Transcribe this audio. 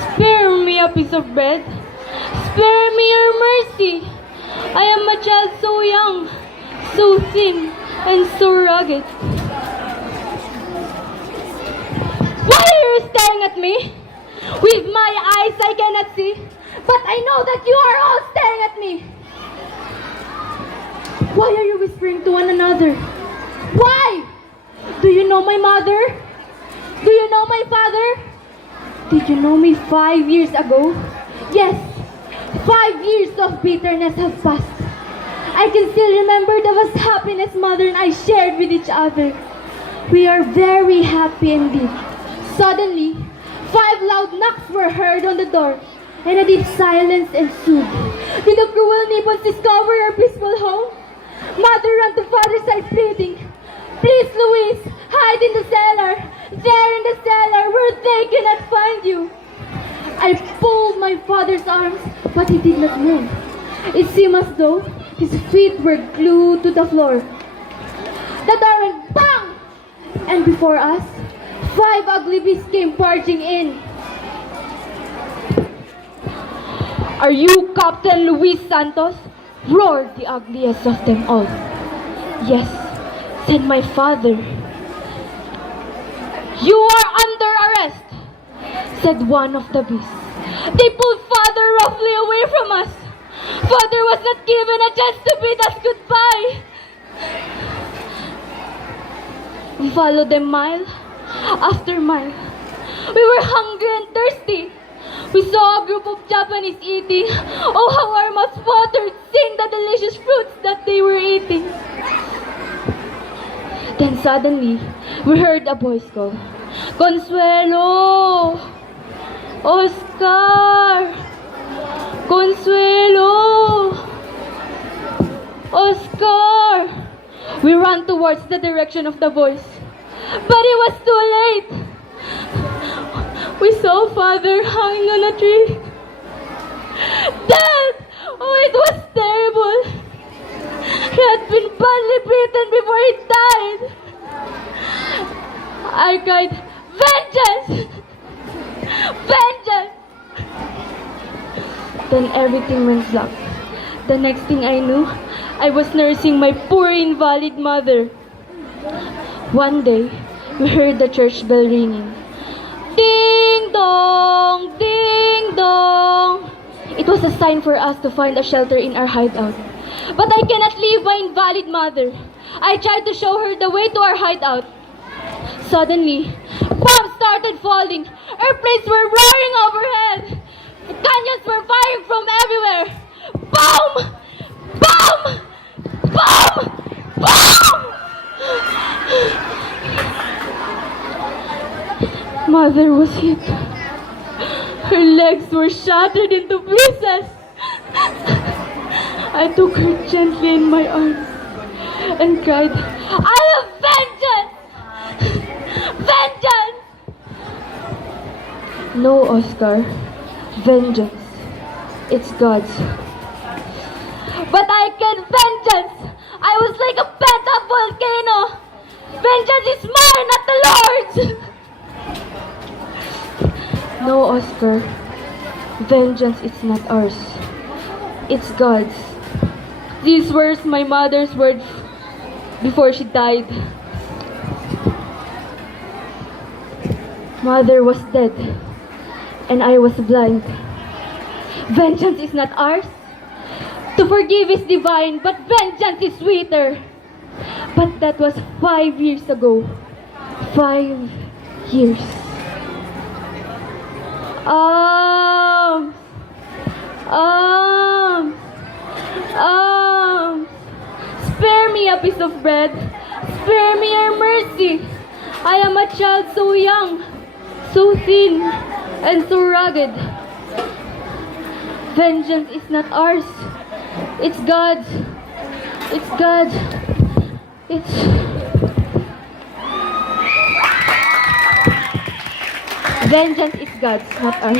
Spare me a piece of bread. Spare me your mercy. I am a child so young, so thin, and so rugged. Why are you staring at me? With my eyes I cannot see, but I know that you are all staring at me. Why are you whispering to one another? Why? Do you know my mother? Do you know my father? Did you know me 5 years ago? Yes, 5 years of bitterness have passed. I can still remember the vast happiness mother and I shared with each other. We are very happy indeed. Suddenly, 5 loud knocks were heard on the door, and a deep silence ensued. Did the cruel Nippons discover our peaceful home? Mother ran to father's side pleading, "Please, Luis, hide in the cellar. There in the cellar where they cannot find you." I pulled my father's arms, but he did not move. It seemed as though his feet were glued to the floor. The door went bang! And before us, 5 ugly beasts came barging in. "Are you Captain Luis Santos?" roared the ugliest of them all. "Yes," said my father. "You are under arrest," said one of the beasts. They pulled father roughly away from us. Father was not given a chance to bid us goodbye. We followed them mile after mile. We were hungry and thirsty. We saw a group of Japanese eating. Oh, how our mouths watered, seeing the delicious fruits that they were eating. Then suddenly, we heard a voice call, "Consuelo! Oscar! Consuelo! Oscar!" We ran towards the direction of the voice, but it was too late. We saw father hanging on a tree. Dead! Oh, it was terrible. He had been badly beaten before he died. I cried, "Vengeance! Vengeance!" Then everything went black. The next thing I knew, I was nursing my poor invalid mother. One day, we heard the church bell ringing. Ding dong! Ding dong! It was a sign for us to find a shelter in our hideout. But I cannot leave my invalid mother. I tried to show her the way to our hideout. Suddenly, bombs started falling. Airplanes were roaring overhead. Canyons were firing from everywhere. Boom! Boom! Boom! Boom! Mother was hit. Her legs were shattered into pieces. I took her gently in my arms and cried, "I have vengeance! Vengeance!" No, Oscar. Vengeance. It's God's. But I can vengeance! I was like a pent-up volcano! Vengeance is mine, not the Lord's! No, Oscar. Vengeance is not ours. It's God's. These were my mother's words before she died. Mother was dead, and I was blind. Vengeance is not ours. To forgive is divine, but vengeance is sweeter. But that was 5 years ago. 5 years. Arms! Arms! Arms! Spare me a piece of bread. Spare me your mercy. I am a child so young, so thin, and so rugged. Vengeance is not ours. It's God's. It's God's. It's... Vengeance is God's, not ours.